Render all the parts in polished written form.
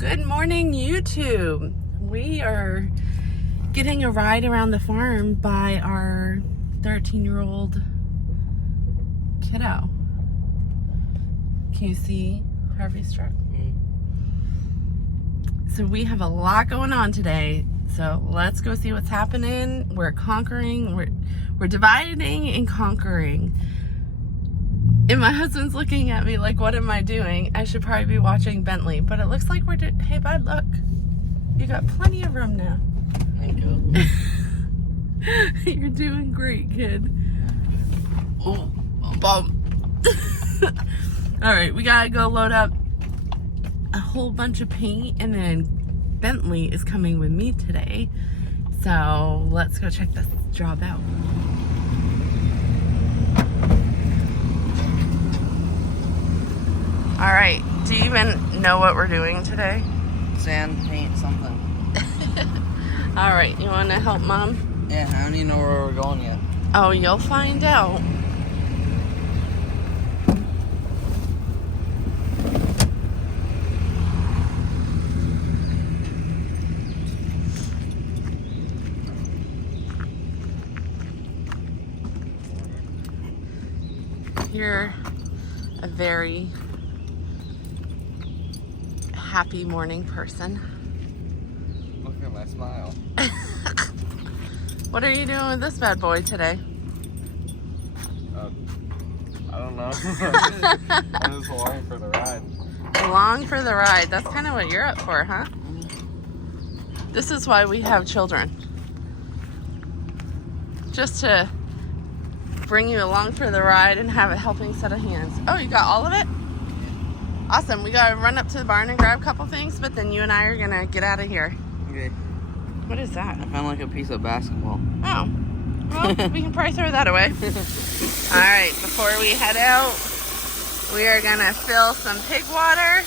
Good morning, YouTube. We are getting a ride around the farm by our 13-year-old kiddo. Can you see Harvey's truck? So we have a lot going on today. So let's go see what's happening. We're conquering. We're dividing and conquering. And my husband's looking at me like, what am I doing? I should probably be watching Bentley. But it looks like we're doing... Hey, bud, look. You got plenty of room now. Thank you. You're doing great, kid. Oh, bump. All right, we gotta go load up a whole bunch of paint, and then Bentley is coming with me today. So let's go check this job out. All right, do you even know what we're doing today? Sand, paint, something. All right, you want to help Mom? Yeah, I don't even know where we're going yet. Oh, you'll find out. You're a very happy morning person. Look at my smile. What are you doing with this bad boy today? I don't know. I'm just along for the ride. Along for the ride. That's kind of what you're up for, huh? This is why we have children. Just to bring you along for the ride and have a helping set of hands. Oh, you got all of it? Awesome. We gotta run up to the barn and grab a couple things, but then you and I are gonna get out of here. Okay. What is that? I found like a piece of basketball. Oh. Well, we can probably throw that away. Alright, before we head out, we are gonna fill some pig water.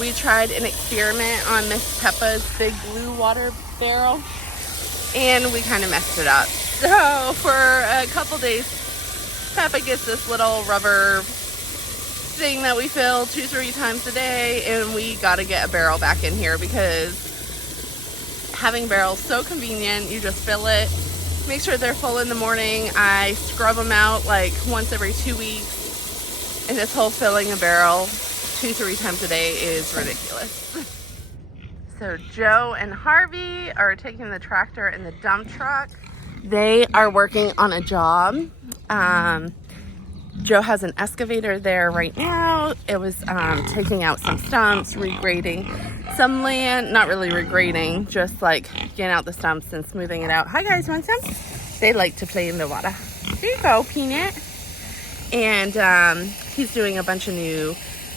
We tried an experiment on Miss Peppa's big blue water barrel, and we kind of messed it up. So for a couple days, Peppa gets this little rubber thing that we fill 2-3 times a day, and we got to get a barrel back in here because having barrels so convenient. You just fill it, make sure they're full in the morning. I scrub them out like once every 2 weeks, and this whole filling a barrel 2-3 times a day is ridiculous. So Joe and Harvey are taking the tractor and the dump truck. They are working on a job. Joe has an excavator there right now. It was taking out some stumps, regrading some land. Not really regrading, just like getting out the stumps and smoothing it out. Hi guys, want some? They like to play in the water. There you go, Peanut. And he's doing a bunch of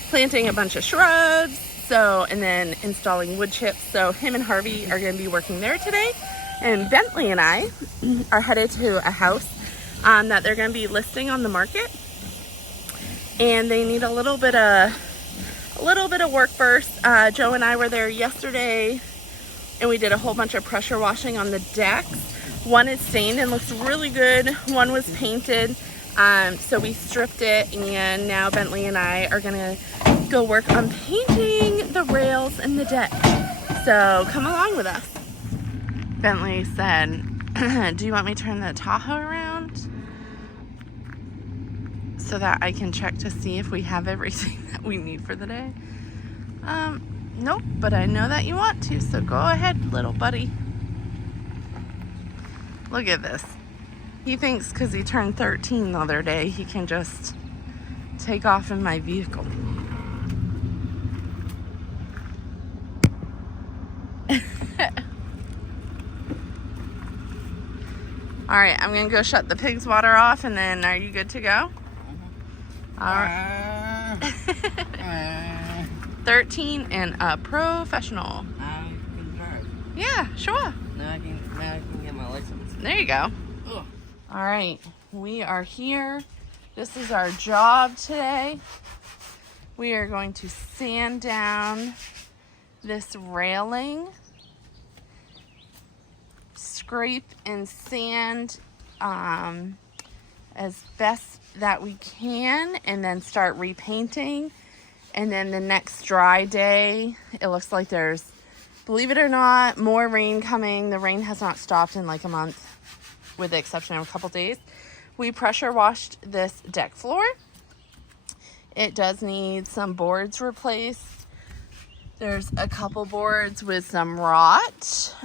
planting a bunch of shrubs. So, and then installing wood chips. So him and Harvey are going to be working there today. And Bentley and I are headed to a house that they're going to be listing on the market. And they need a little bit of work first. Joe and I were there yesterday, and we did a whole bunch of pressure washing on the decks. One is stained and looks really good. One was painted. So we stripped it, and now Bentley and I are gonna go work on painting the rails and the deck. So come along with us. Bentley said, do you want me to turn the Tahoe around so that I can check to see if we have everything that we need for the day? Nope, but I know that you want to, so go ahead, little buddy. Look at this. He thinks because he turned 13 the other day, he can just take off in my vehicle. All right, I'm gonna go shut the pig's water off, and then are you good to go? All right. 13 and a professional. I can drive. Yeah, sure. Now I can get my license. There you go. Ugh. All right, we are here. This is our job today. We are going to sand down this railing, scrape and sand as best that we can, and then start repainting And then the next dry day, it looks like there's, believe it or not, more rain coming. The rain has not stopped in like a month, with the exception of a couple days. We pressure washed this deck floor. It does need some boards replaced. There's a couple boards with some rot,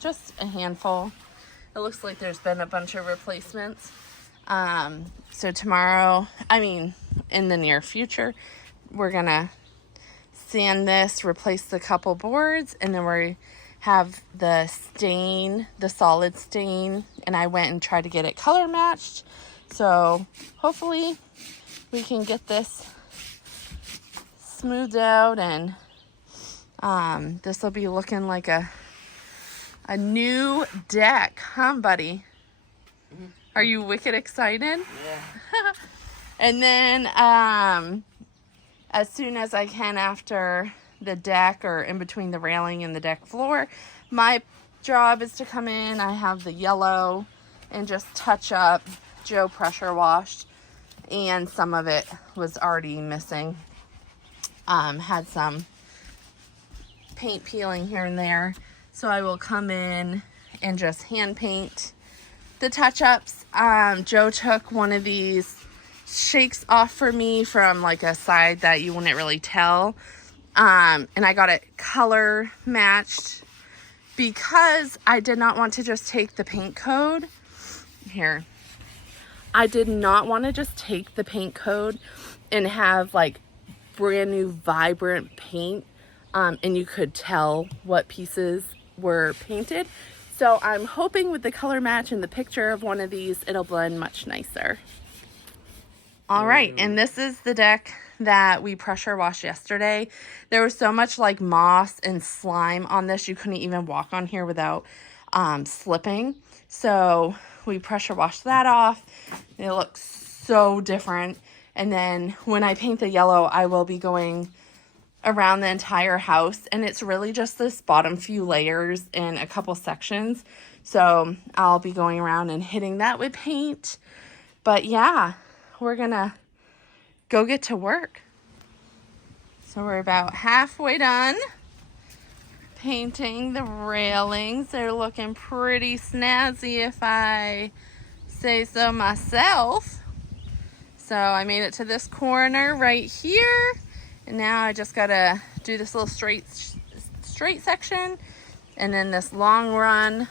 just a handful. It looks like there's been a bunch of replacements. So tomorrow, in the near future, we're gonna sand this, replace the couple boards, and then we have the stain, the solid stain, and I went and tried to get it color matched. So hopefully we can get this smoothed out, and this will be looking like a new deck, huh, buddy? Mm-hmm. Are you wicked excited? Yeah. And then as soon as I can after the deck, or in between the railing and the deck floor, my job is to come in. I have the yellow and just touch up. Joe pressure washed, and some of it was already missing. Had some paint peeling here and there, so I will come in and just hand paint the touch-ups. Joe took one of these shakes off for me from like a side that you wouldn't really tell, and I got it color matched because I did not want to just take the paint code here. I did not want to just take the paint code and have like brand new vibrant paint, and you could tell what pieces were painted. So I'm hoping with the color match and the picture of one of these, it'll blend much nicer. All right, and this is the deck that we pressure washed yesterday. There was so much like moss and slime on this, you couldn't even walk on here without slipping. So we pressure washed that off. It looks so different. And then when I paint the yellow, I will be going around the entire house, and it's really just this bottom few layers in a couple sections. So I'll be going around and hitting that with paint. But yeah, we're gonna go get to work. So we're about halfway done painting the railings. They're looking pretty snazzy, if I say so myself. So I made it to this corner right here, and now I just gotta do this little straight section, and then this long run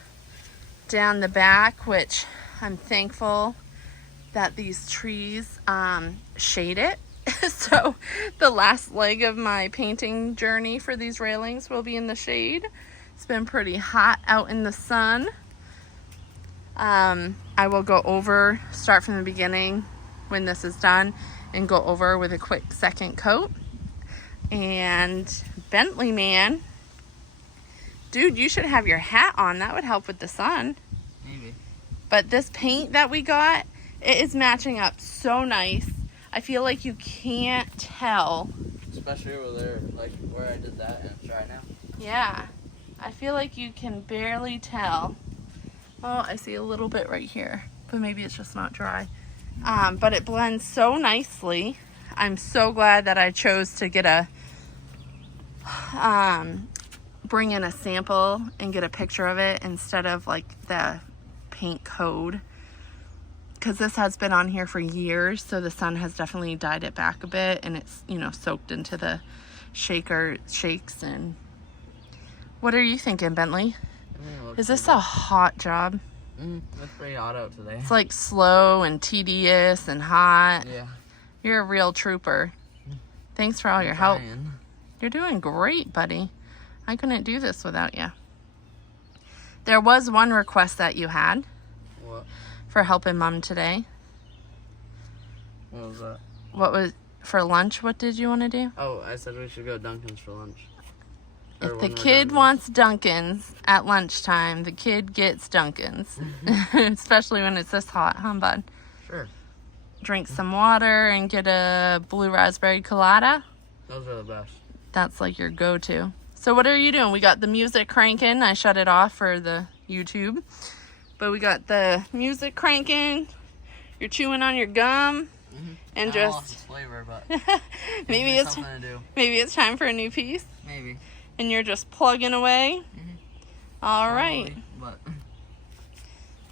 down the back, which I'm thankful that these trees shade it. So the last leg of my painting journey for these railings will be in the shade. It's been pretty hot out in the sun. I will go over, start from the beginning when this is done, and go over with a quick second coat. And Bentley man, dude, you should have your hat on. That would help with the sun. Maybe. But this paint that we got, it is matching up so nice. I feel like you can't tell. Especially over there, like where I did that, and it's dry now. Yeah, I feel like you can barely tell. Oh, I see a little bit right here, but maybe it's just not dry. But it blends so nicely. I'm so glad that I chose to get bring in a sample and get a picture of it instead of like the paint code, because this has been on here for years, so the sun has definitely dyed it back a bit, and it's, soaked into the shakes. And what are you thinking, Bentley? Is this a hot job? It's pretty hot out today. It's like slow and tedious and hot. Yeah. You're a real trooper. Thanks for all your help. Trying. You're doing great, buddy. I couldn't do this without you. There was one request that you had. What? For helping Mom today. What was that? What was for lunch? What did you want to do? Oh, I said we should go Dunkin's for lunch. If the kid wants Dunkin's at lunchtime, the kid gets Dunkin's. Especially when it's this hot, huh, bud? Sure. Drink some water and get a blue raspberry colada. Those are the best. That's like your go-to. So what are you doing? We got the music cranking. I shut it off for the YouTube. But we got the music cranking. You're chewing on your gum. and I don't know if just it's flavor, but maybe it's it's something to do. maybe it's time for a new piece. Maybe. And you're just plugging away. All right. But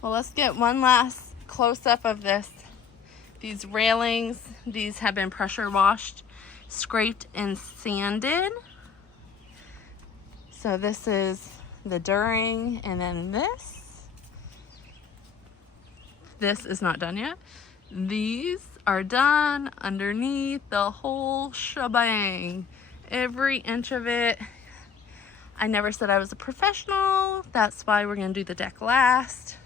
Well, let's get one last close up of this. These railings, these have been pressure washed, scraped and sanded. So this is the during, and then this. This is not done yet. These are done underneath the whole shebang. Every inch of it. I never said I was a professional. That's why we're gonna do the deck last.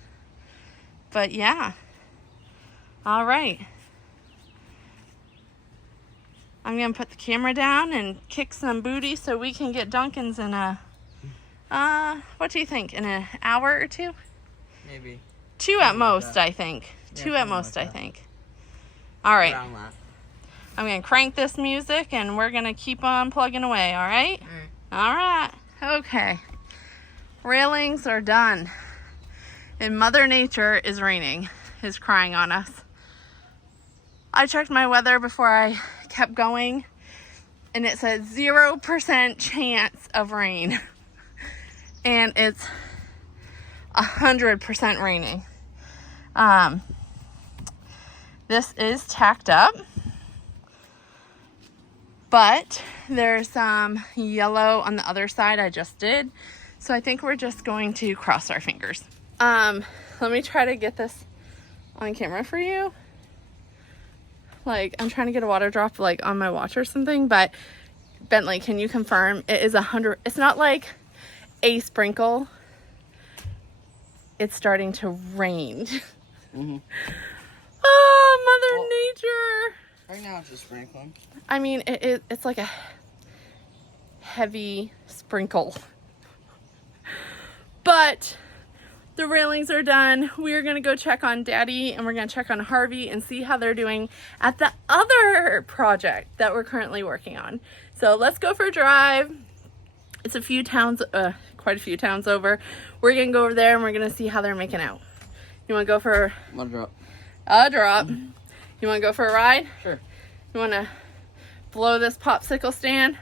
But yeah. All right. I'm gonna put the camera down and kick some booty so we can get Duncan's in a, what do you think? In an hour or two? maybe. 2 at most, I think. Yeah, 2 at something most, like I that. think. All right. Around that. I'm gonna crank this music and we're gonna keep on plugging away, all right? All right. Okay. Railings are done. And Mother Nature is crying on us. I checked my weather before I kept going, and it said 0% chance of rain. And it's 100% raining. This is tacked up, but there's some yellow on the other side I just did. So I think we're just going to cross our fingers. Let me try to get this on camera for you. Like, I'm trying to get a water drop like on my watch or something, but Bentley, can you confirm it is 100? It's not like a sprinkle. It's starting to rain. Oh, Mother Nature. Right now it's just sprinkling. I mean, it's like a heavy sprinkle. But the railings are done. We're going to go check on Daddy, and we're going to check on Harvey and see how they're doing at the other project that we're currently working on. So let's go for a drive. It's a few towns, quite a few towns over. We're going to go over there and we're going to see how they're making out. You want to go for One drop. a drop? You want to go for a ride? Sure. You want to blow this popsicle stand?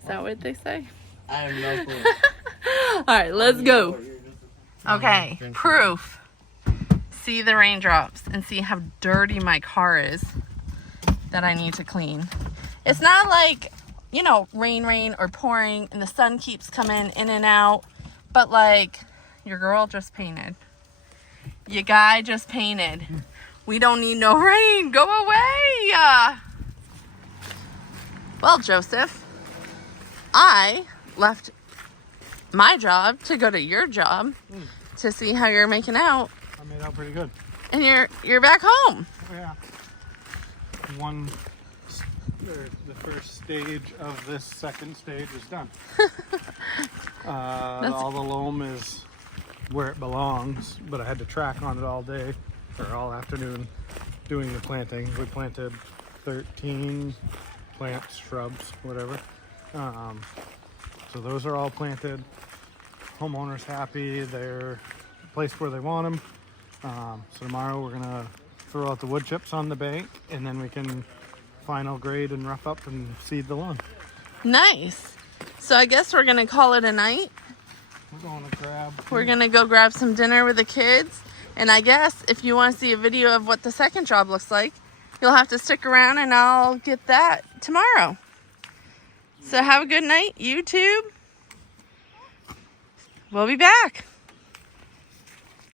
Is that what they say? I have no clue. All right, let's go. Okay, proof. See the raindrops and see how dirty my car is that I need to clean. It's not like, you know, rain or pouring and the sun keeps coming in and out, but like your girl just painted. Your guy just painted. We don't need no rain. Go away. Well, Joseph, I left my job to go to your job to see how you're making out, I made out pretty good. and you're back home. Oh, yeah. The first stage of this second stage is done. All the loam is where it belongs, but I had to track on it all day or all afternoon doing the planting. We planted 13 plants, shrubs, whatever. So those are all planted. Homeowner's happy. They're placed where they want them. So tomorrow we're gonna throw out the wood chips on the bank, and then we can final grade and rough up and seed the lawn. Nice. So I guess we're gonna call it a night. We're gonna go grab some dinner with the kids, and I guess if you want to see a video of what the second job looks like, you'll have to stick around and I'll get that tomorrow. So have a good night, YouTube. We'll be back.